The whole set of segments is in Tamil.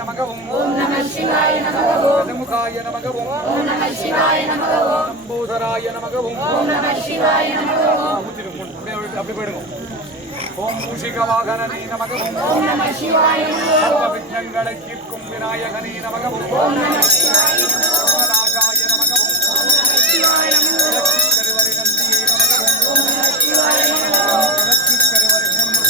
நமகவும் ஓம் நம சிவாய நமகவும் கஜமுகாய நமகவும் ஓம் நம சிவாய நமகவும் சம்போதராய நமகவும் ஓம் நம சிவாய நமகவும் அப்படி போயிடுங்க ஓம் மூஷிக வாகனனே நமகவும் ஓம் நம சிவாய நமகவும் சர்வ விக்னங்களை தீர்க்கும் விநாயகனே நமகவும் ஓம் நம சிவாய நமகவும் ராஜாய நமகவும் ஓம் நம சிவாய நமகவும் கருவறை நந்தியே நமகவும் ஓம் நம சிவாய நமகவும் கிழக்கு கருவறை நந்தியே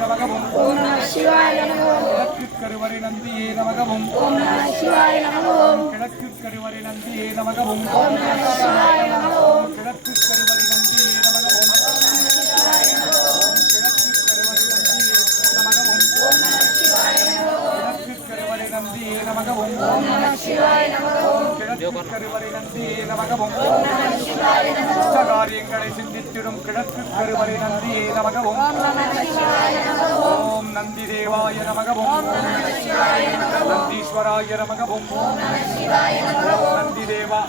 நமகவும் ஓம் நம சிவாய நமகவும் கிழக்கு கருவறை நந்தியே நமகவும் ஓம் நம சிவாய நமகவும் கிழக்கு கருவறை நந்தியே நமகவும் ஓம் நம சிவாய நமகவும் கிழக்கு கருவறை நந்தியே நமகவும் கிழக்கு கருவறை நந்தியே நமகவும் ஓம் நம சிவாய நமகவும் கிழக்கு கருவறை நந்தியே நமகவும் ஓம் நம சிவாய நமகவும் கிழக்கு கருவறை நந்தியே நமகவும் ஓம் நம சிவாய நமகவும் காரியங்களை சிந்தித்திடும் கிழக்கு கருவறை நந்தியே நமகவும் ஓம் நம சிவாய நமகவும் ஓம் நந்தி தேவாய நமகவும் ஓம் நம சிவாய நமகவும் நந்தீஸ்வராய நமகவும் ஓம் நம சிவாய நமகவும் நந்தி தேவா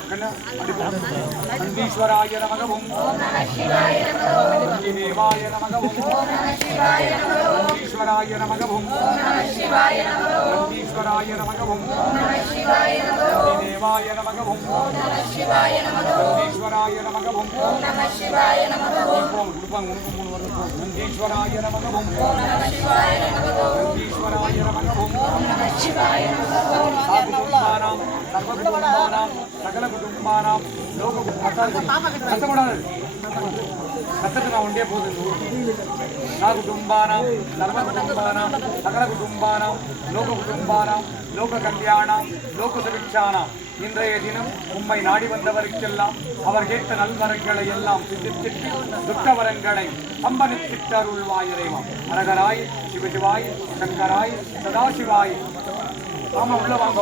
நந்தீஸ்வராய நமகவும் ஓம் நம சிவாய நமகவும் நந்தி தேவாய நமகவும் ஓம் நம சிவாய நமகவும் நந்தீஸ்வராய நமகவும் ஓம் நம சிவாய நமகவும் நந்தீஸ்வராய நமகவும் ஓம் நம சிவாய நமகவும் நந்தி தேவாய நமகவும் ஓம் நம சிவாய நமகவும் நந்தீஸ்வராய நமகவும் ஓம் நம சிவாய நமகவும் கொடுப்பாங்க உனக்கு 3 வருஷம் நந்தீஸ்வராய நமகவும் ஓம் நம சிவாய நமகவும் நந்தீஸ்வராய நமகவும் ஓம் நம சிவாய நமகவும் சாகுடும்பானாம் சர்வகுடும்பானாம் சகல குடும்பானாம் லோக கத்தக்கூடாது கத்தக்கு நான் ஒன்றே போகுது சாகுடும்பானாம் சர்வகுடும்பானாம் சகல குடும்பானாம் லோக குடும்பானாம் லோக கல்யாணம் லோக சுபிக்ஷானாம் இன்றைய தினம் உம்மை நாடி வந்தவருக்கெல்லாம் அவர் கேட்ட நல்வரங்களை எல்லாம் சிந்தித்திட்டு துக்கவரங்களை சம்பனித்திட்டு அருள்வாய் இறைவா அரகராய் சிவசிவாய் சங்கராய் சதாசிவாய் ஆமா உள்ள வாங்க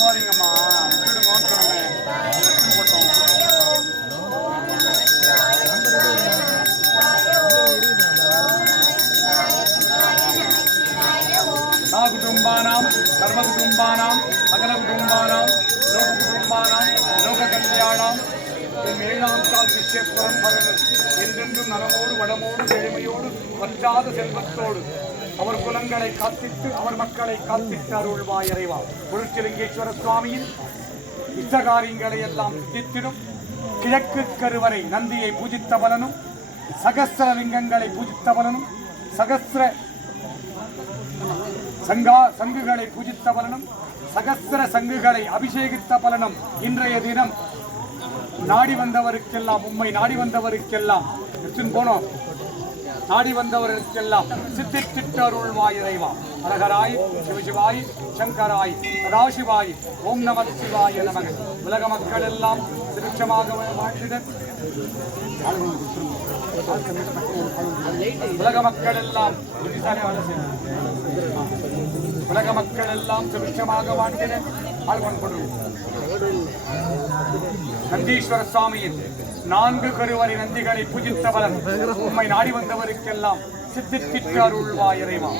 போறீங்கம்மா போட்டோம் कुटुंबानां सर्वकुटुंबानां सकलकुटुंबानां लोककुटुंबानां लोककल्याणां ஏழாம் கால் சிஷ்ய பரம்பரர் என்றென்றும் நலமோடு வளமோடு செழுமையோடு வற்றாத செல்வத்தோடு அவர் குலங்களை காத்திட்டு அவர் மக்களை காத்திட்டு அருள்வாய் இறைவா. குருச்சிலிங்கேஸ்வர சுவாமியின் இஷ்டகாரியங்களை எல்லாம் சித்திடும் கிழக்கு கருவறை நந்தியை பூஜித்த பலனும் சகஸ்ர லிங்கங்களை பூஜித்த பலனும் சகஸ்ர சங்குகளை பூஜித்த பலனும் சகஸ்ர சங்குகளை அபிஷேகித்த பலனும் இன்றைய தினம் நாடி வந்தவருக்கெல்லாம் உம்மை நாடி வந்தவருக்கெல்லாம் போனோம் நாடி வந்தவருக்கெல்லாம் சித்திட்டு அருள்வாய் இறைவா. அரகராய் சிவசிவாய் சங்கராய் சதாசிவாய் ஓம் நம சிவாய நமக. உலக மக்கள் எல்லாம் சுபிட்சமாக வாழ்ந்திட உலக மக்கள் எல்லாம் உலக மக்கள் எல்லாம் சுபிட்சமாக வாழ்ந்திட ஆழ்வன்படுவோம். நந்தீஸ்வர சுவாமியின் 4 கருவறை நந்திகளை பூஜித்த பலன் உம்மை நாடி வந்தவருக்கெல்லாம் சித்திட்டு அருள்வாய் இறைவா.